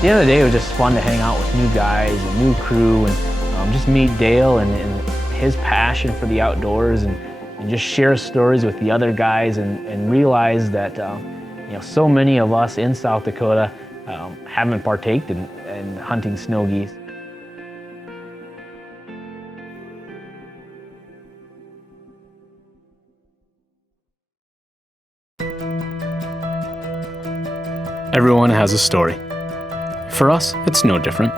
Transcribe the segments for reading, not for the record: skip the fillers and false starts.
At the end of the day, it was just fun to hang out with new guys and new crew and just meet Dale and his passion for the outdoors and just share stories with the other guys and realize that so many of us in South Dakota haven't partaked in hunting snow geese. Everyone has a story. For us, it's no different.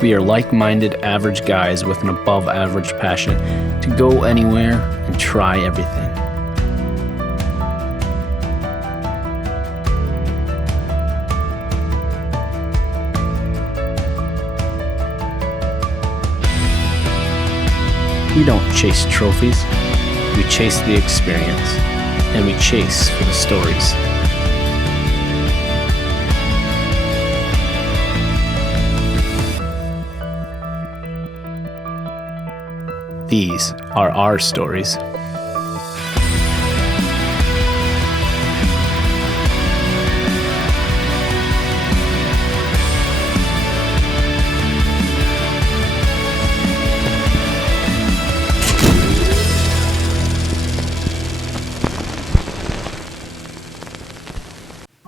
We are like-minded average guys with an above-average passion to go anywhere and try everything. We don't chase trophies, we chase the experience, and we chase for the stories. These are our stories.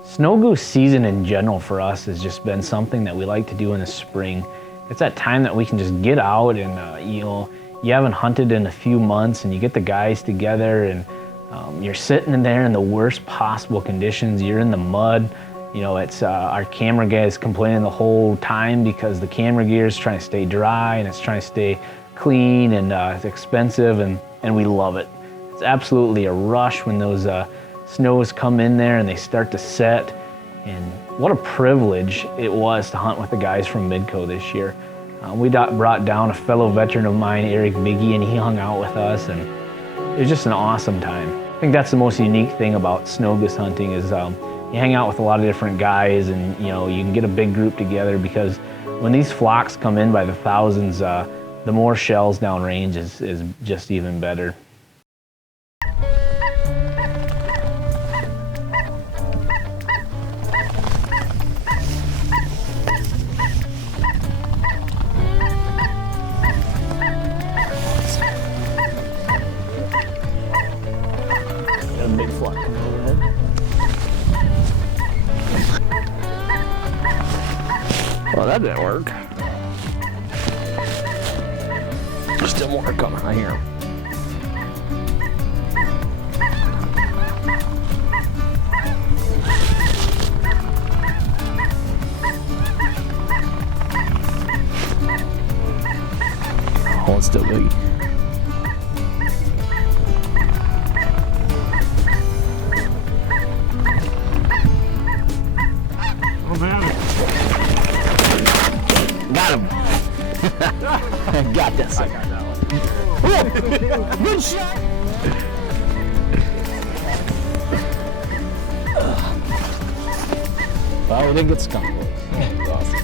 Snow goose season in general for us has just been something that we like to do in the spring. It's that time that we can just get out and you haven't hunted in a few months and you get the guys together and you're sitting in there in the worst possible conditions. You're in the mud. It's our camera guy is complaining the whole time because the camera gear is trying to stay dry and it's trying to stay clean and it's expensive and we love it. It's absolutely a rush when those snows come in there and they start to set. And what a privilege it was to hunt with the guys from Midco this year. We brought down a fellow veteran of mine, Bigge, and he hung out with us, and it was just an awesome time. I think that's the most unique thing about snow goose hunting is you hang out with a lot of different guys, and you can get a big group together because when these flocks come in by the thousands, the more shells downrange is just even better. A big flock coming overhead. Well, that didn't work. There's still more coming. I hear them. Oh, it's still big. Got him. I got this. I got that one. Oh, good shot. Well, we didn't get skunk, boys. That was awesome.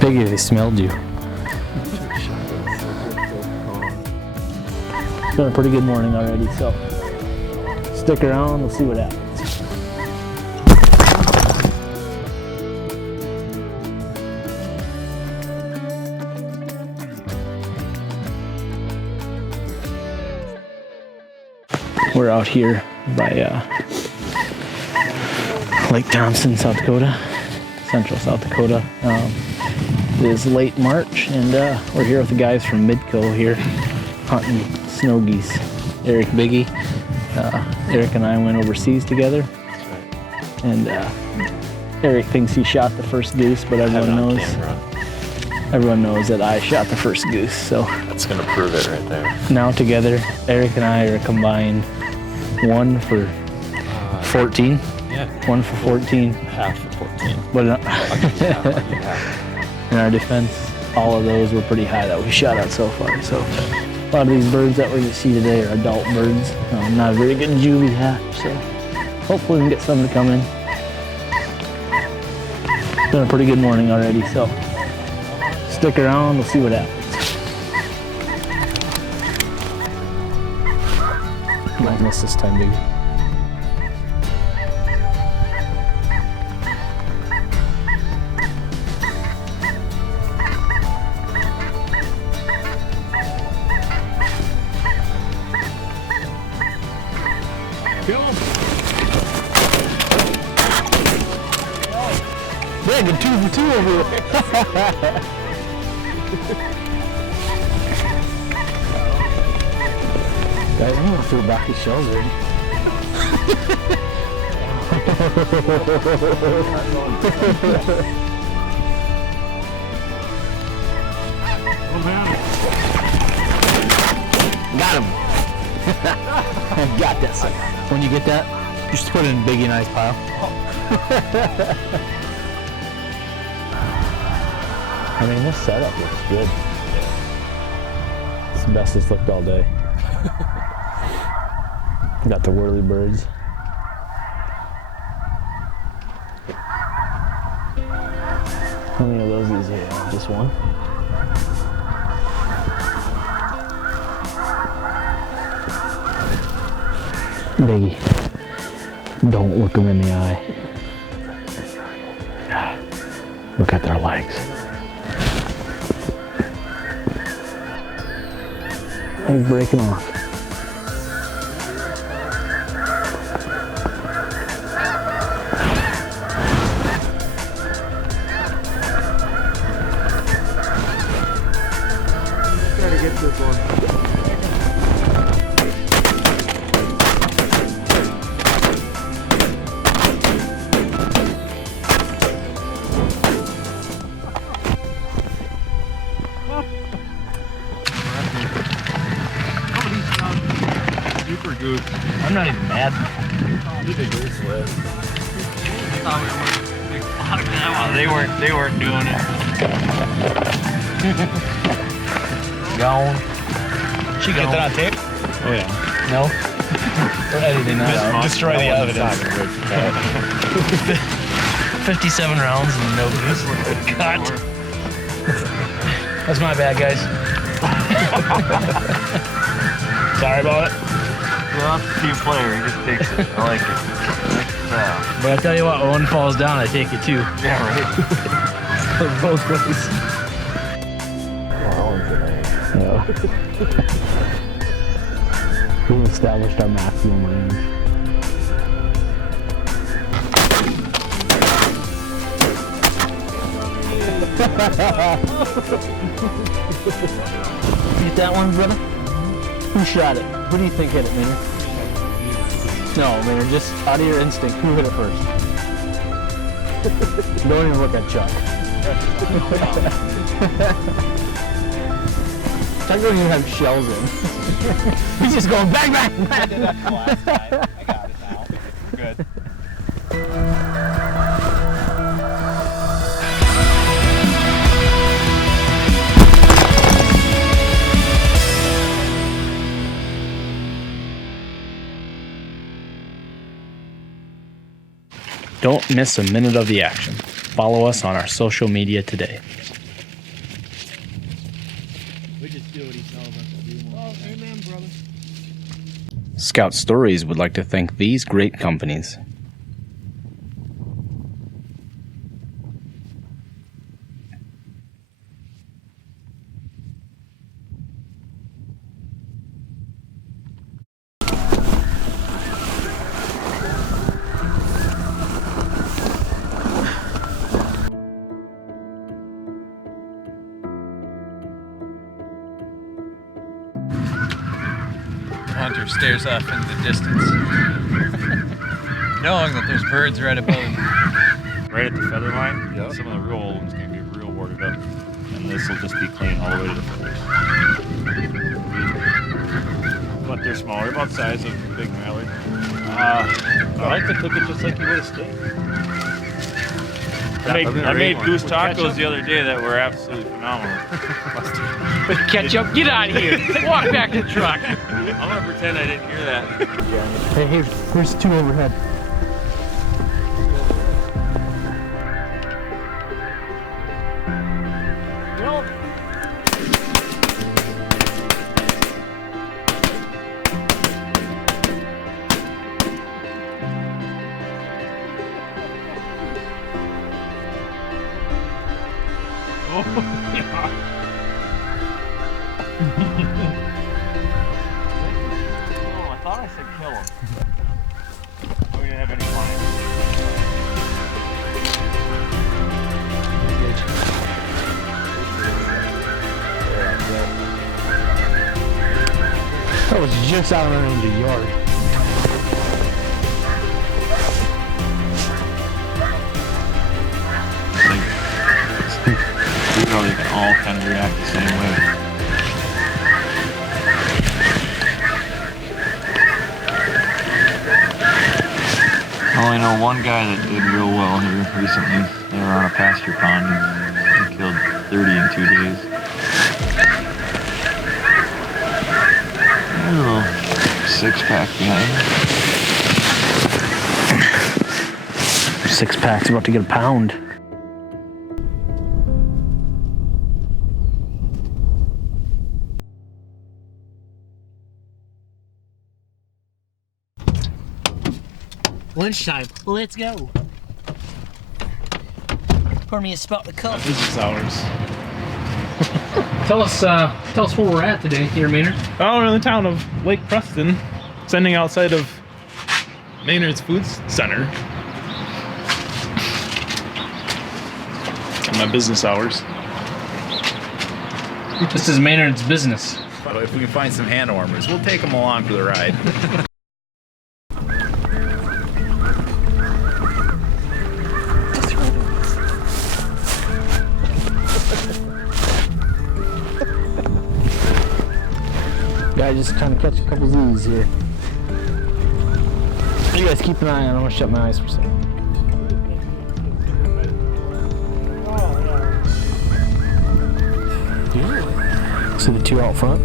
Bigge, they smelled you. It's been a pretty good morning already, so stick around, we'll see what happens. We're out here by Lake Thompson, South Dakota, central South Dakota. It is late March, and we're here with the guys from Midco here, hunting snow geese. Bigge, Eric and I went overseas together, and Eric thinks he shot the first goose, but everyone knows that I shot the first goose. So that's gonna prove it right there. Now together, Eric and I are combined 1 for 14. Yeah. 1 for 14. Half for 14. But I'll give you half. I'll give you half. in our defense, all of those were pretty high that we shot at so far. So a lot of these birds that we're gonna see today are adult birds. Not a very good juvie hatch, so hopefully we can get some to come in. It's been a pretty good morning already, so stick around, we'll see what happens. Might miss this time, Bigge. Big and 2 for 2 over here. Guys, I'm gonna throw back these shells in. Got him. Got that sucker. When you get that, just put it in Bigge and I's pile. I mean, this setup looks good. It's the best it's looked all day. Got the whirly birds. How many of those do you have? Just one? Bigge, don't look them in the eye. Look at their legs. He's breaking off. Try to get this one. Super Goose. I'm not even mad. You did Goose with. They weren't doing it. Gone. She get that on tape? Oh yeah. No. We're editing that out. Destroy the evidence. 57 rounds and no goose. Cut. That's my bad, guys. Sorry about it. Well, team player, he just takes it. I like it. But I tell you what, when one falls down, I take it too. Yeah, right. Both ways. Yeah. We've established our maximum range. Get that one, brother? Who shot it? Who do you think hit it, Maynard? No, Maynard, just out of your instinct, who hit it first? Don't even look at Chuck. Chuck don't even have shells in. He's just going bang, bang, bang. I did that the last time. I got it now. Good. Don't miss a minute of the action. Follow us on our social media today. We just do what he tells us to do. Oh, amen, brother. Scout Stories would like to thank these great companies. Hunter stares off into the distance, knowing that there's birds right above him. Right at the feather line, some of the real old ones can be real warded up, and this will just be clean all the way to the feathers. but they're smaller, about the size of a big mallard. I like to cook it just like you would a steak. I made goose tacos the other day that were absolutely phenomenal. With ketchup, get out of here. Walk back to the truck. I'm gonna pretend I didn't hear that. Hey, there's 2 overhead. Oh, I thought I said kill him. We didn't have any fun. That was just out of range of yard. You know, they can all kind of react the same way. I only know one guy that did real well here recently. They were on a pasture pond and he killed 30 in 2 days. A little 6-pack behind him. 6-pack's about to get a pound. Lunchtime. Let's go. Pour me a spot of cup. Business hours. Tell us where we're at today here, Maynard. Oh, we're in the town of Lake Preston, sending outside of Maynard's Food Center. On my business hours. This is Maynard's business. If we can find some hand warmers, we'll take them along for the ride. Guy just trying to catch a couple Z's here. You guys keep an eye on. I'm gonna shut my eyes for a second. See the 2 out front?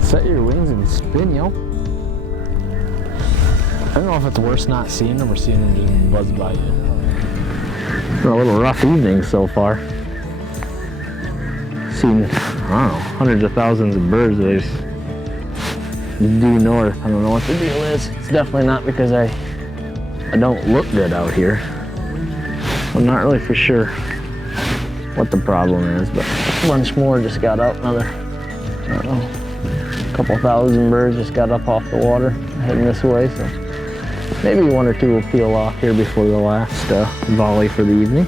Set your wings and spin, yo. I don't know if it's worse not seeing them or seeing them just buzz by you. Been a little rough evening so far. Seen, I don't know, hundreds of thousands of birds that are due north. I don't know what the deal is. It's definitely not because I don't look good out here. I'm not really for sure what the problem is, but a bunch more just got up. Another, I don't know, couple thousand birds just got up off the water heading this way, so maybe 1 or 2 will peel off here before the last volley for the evening.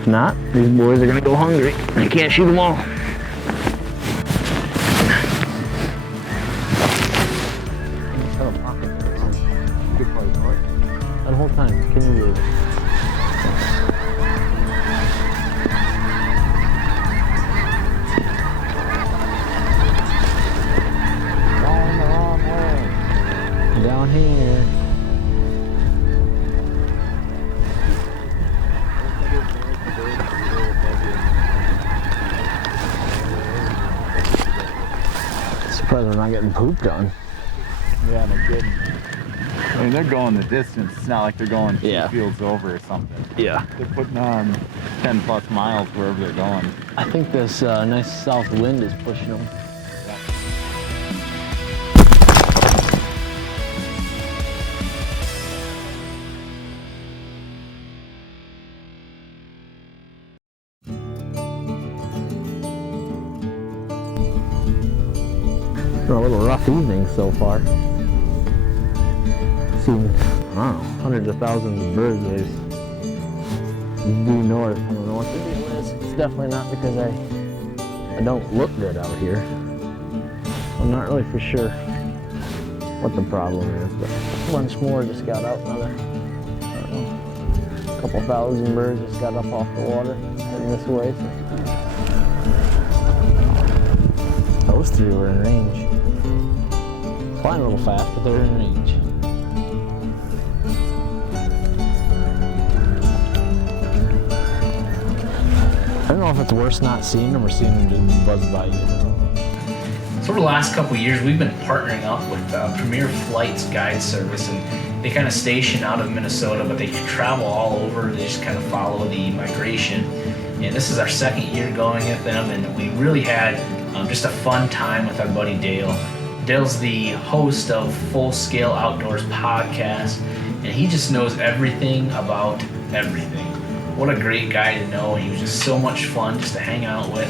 If not, these boys are gonna go hungry. You can't shoot them all. That whole time, can you believe it? Down here. Surprised we're not getting pooped on. Yeah, no kidding. I mean, they're going the distance. It's not like they're going 2 fields over or something. Yeah. They're putting on 10+ miles wherever they're going. I think this nice south wind is pushing them. Been a little rough evening so far. Seen, I don't know, hundreds of thousands of birds. There's due north. I don't know what the deal is. It's definitely not because I don't look good out here. I'm not really for sure what the problem is, but a bunch more just got up. Another, I don't know, a couple thousand birds just got up off the water heading this way. So those three were in range. Flying a little fast, but they're in range. I don't know if it's worse not seeing them or seeing them just buzz by you. So over the last couple of years, we've been partnering up with Premier Flight's guide service, and they kind of station out of Minnesota, but they travel all over. They just kind of follow the migration. And this is our second year going with them, and we really had just a fun time with our buddy Dale. Dale's the host of Full Scale Outdoors podcast, and he just knows everything about everything. What a great guy to know. He was just so much fun just to hang out with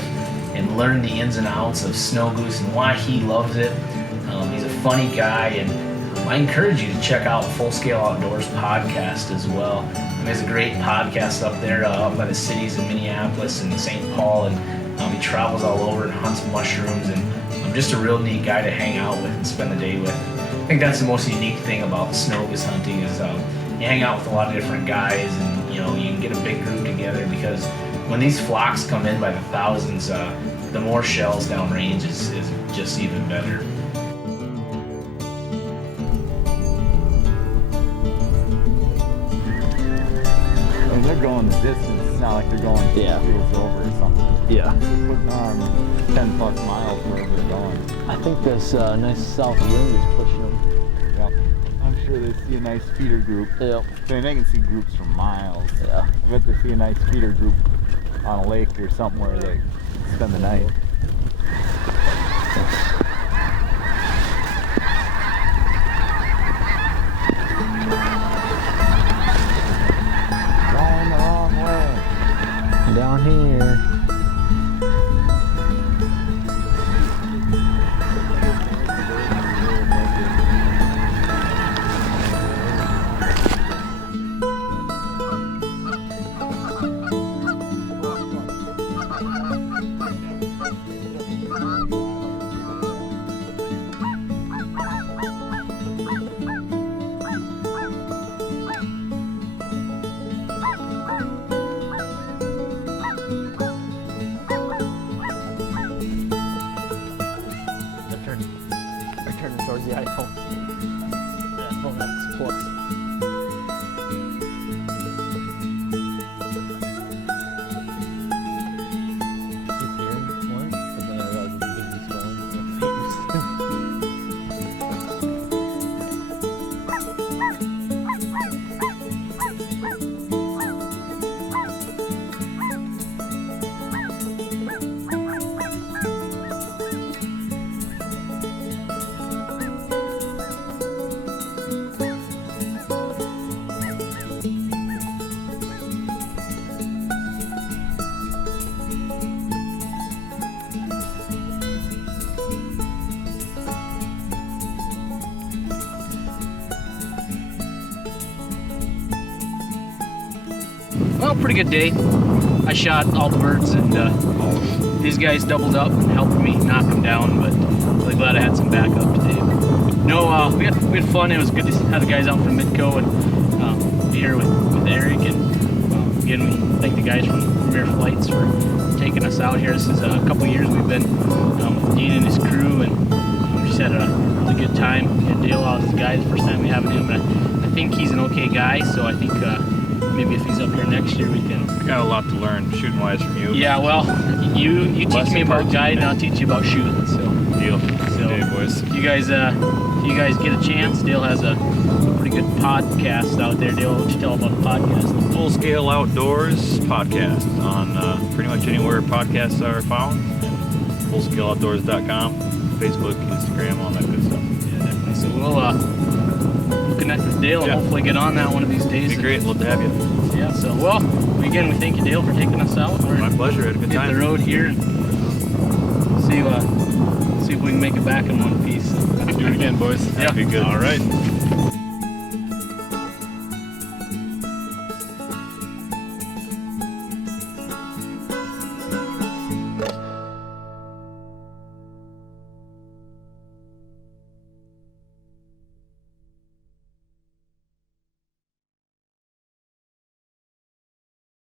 and learn the ins and outs of snow goose and why he loves it. He's a funny guy, and I encourage you to check out Full Scale Outdoors podcast as well. He has a great podcast up there up by the cities in Minneapolis and St. Paul, and he travels all over and hunts mushrooms, and just a real neat guy to hang out with and spend the day with. I think that's the most unique thing about snow goose hunting is you hang out with a lot of different guys, and you can get a big group together, because when these flocks come in by the thousands, the more shells downrange is just even better. And they're going the distance. It's not like they're going 2 fields over or something. Yeah. They're putting on 10 plus miles wherever they're going. I think this nice south wind is pushing them. Yep. I'm sure they see a nice feeder group. Yep. They can see groups for miles. Yeah. I bet they see a nice feeder group on a lake or something where they spend the night. Going the wrong way. Down here. Towards the iPhone. The iPhone X Plus. Keep hearing one, but then I realized it's Bigge's phone. Well, pretty good day. I shot all the birds, and these guys doubled up and helped me knock them down, but really glad I had some backup today. No, we had fun. It was good to have the guys out from Midco and be here with Eric. And again, we thank the guys from Premier Flights for taking us out here. This is a couple years we've been with Dean and his crew, and we just had a really good time. We had Dale out as the guy, the first time we having him, and I think he's an okay guy, so I think maybe if he's up here next year, we can. I got a lot to learn shooting wise from you. Yeah, well, you teach me about guiding, and I'll teach you about shooting. So Deal. So Hey, boys. if you guys get a chance, Dale has a pretty good podcast out there. Dale, why don't you tell about the podcast? Full Scale Outdoors podcast on pretty much anywhere podcasts are found. FullScaleOutdoors.com, Facebook, Instagram, all that good stuff. Yeah, definitely. So we'll connect with Dale and hopefully get on that one of these days. It'd be great. Love to have you. Yeah. So again, we thank you, Dale, for taking us out. My pleasure. Had a good Hit time. the road here and see See if we can make it back in one piece. Do it again, boys. Yeah. Be good. All right.